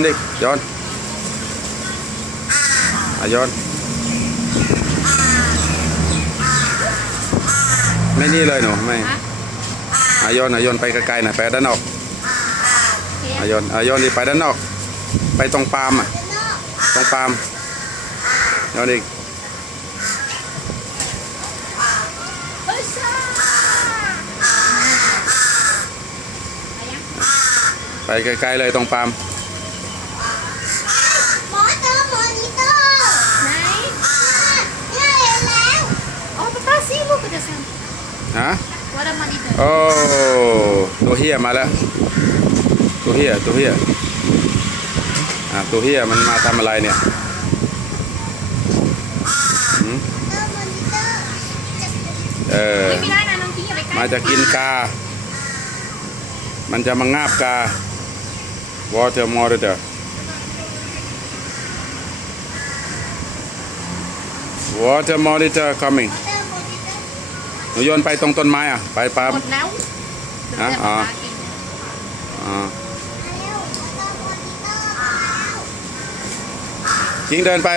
นดิโยนอะโยนไม่นี่เลยหนูไม่ฮะอะโยนอะโยนไปไกลๆหน่อยไปด้านนอกโอเคอะโยนอะโยนดิไปด้านนอก ไปตรงปาล์มอะตรงปาล์มโยนอีกไปไปไกลๆเลยตรงปาล์ม อ๋อป้าป้าซีลูกจะสั่ง ฮะ ว่าเรามาดีเถอะ โอ้ตัวเฮียมาแล้ว ตัวเฮียตัวเฮียอ่ะตัวเฮียมันมาทำอะไรเนี่ยหืม เตอร์มอนิเตอร์ เออ เฮ้ยไม่ได้นะน้องทิ้งอย่าไปใกล้ มาจะกินกา มันจะมางาบกา water monitor water monitor coming เตอร์มอนิเตอร์ หนูโยนไปตรงต้นไม้อะ ไปปาล์มหมดแล้วฮะเดี๋ยวอ๋อป้ากินอ่าเร็วเตอร์มอนิเตอร์ทิ้งเดินไป